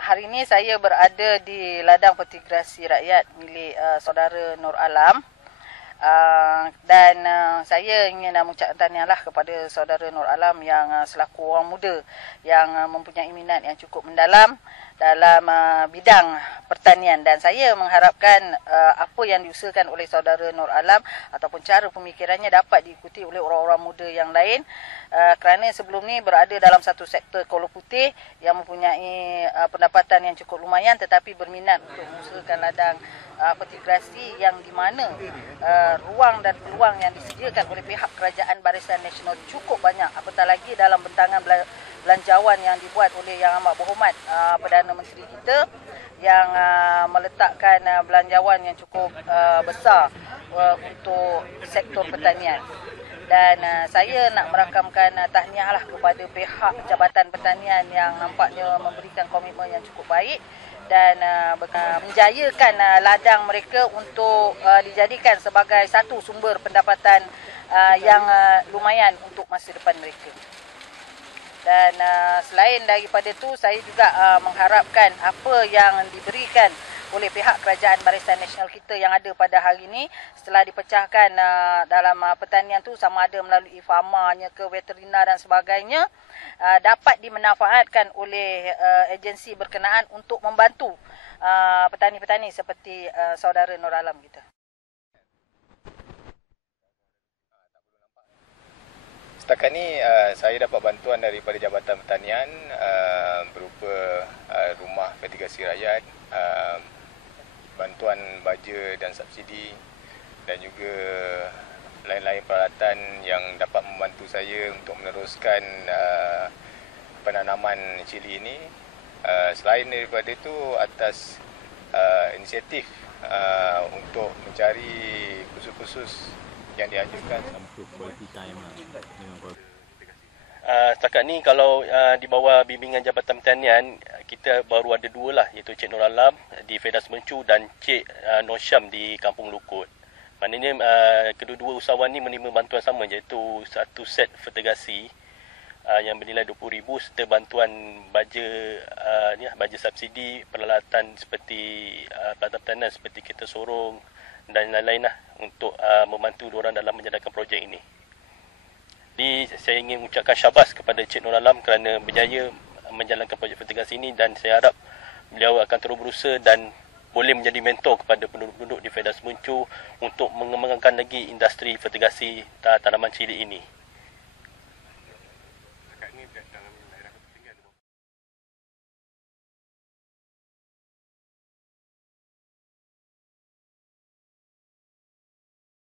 Hari ini saya berada di ladang fertigasi rakyat milik saudara Nur Alam. Saya ingin mengucapkan tahniahlah kepada saudara Nur Alam yang selaku orang muda yang mempunyai minat yang cukup mendalam dalam bidang pertanian, dan saya mengharapkan apa yang diusahakan oleh saudara Nur Alam ataupun cara pemikirannya dapat diikuti oleh orang-orang muda yang lain, kerana sebelum ni berada dalam satu sektor Kuala Putih yang mempunyai pendapatan yang cukup lumayan, tetapi berminat untuk mengusahakan ladang fertigasi yang di mana ruang dan peluang yang disediakan oleh pihak Kerajaan Barisan Nasional cukup banyak, apatah lagi dalam bentangan belanjawan yang dibuat oleh Yang Amat Berhormat Perdana Menteri kita yang meletakkan belanjawan yang cukup besar untuk sektor pertanian. Dan saya nak merakamkan tahniahlah kepada pihak Jabatan Pertanian yang nampaknya memberikan komitmen yang cukup baik dan menjayakan ladang mereka untuk dijadikan sebagai satu sumber pendapatan yang lumayan untuk masa depan mereka. Dan selain daripada itu, saya juga mengharapkan apa yang diberikan oleh pihak Kerajaan Barisan Nasional kita yang ada pada hari ini setelah dipecahkan dalam pertanian tu, sama ada melalui farmanya ke veterina dan sebagainya, dapat dimanfaatkan oleh agensi berkenaan untuk membantu petani-petani seperti saudara Nur Alam kita. Setakat ni saya dapat bantuan daripada Jabatan Pertanian berupa rumah fertigasi rakyat, bantuan baja dan subsidi, dan juga lain-lain peralatan yang dapat membantu saya untuk meneruskan penanaman cili ini. Selain daripada itu, atas inisiatif untuk mencari khusus-khusus yang diajukan. Setakat ni kalau di bawah bimbingan Jabatan Pertanian, kita baru ada dua lah, iaitu Cik Nur Alam di Fedas Mencu dan Cik Nur Syam di Kampung Lukut. Maknanya kedua-dua usahawan ni menerima bantuan sama, iaitu satu set fertigasi yang bernilai RM20,000 serta bantuan baja baja subsidi, peralatan seperti peralatan pertanian seperti kereta sorong dan lain-lain lah untuk membantu diorang dalam menjalankan projek ini. Jadi saya ingin mengucapkan syabas kepada Cik Nur Alam kerana berjaya menjalankan projek fertigasi ini, dan saya harap beliau akan terus berusaha dan boleh menjadi mentor kepada penduduk-penduduk di Fedas Mencu untuk mengembangkan lagi industri fertigasi tanaman cili ini.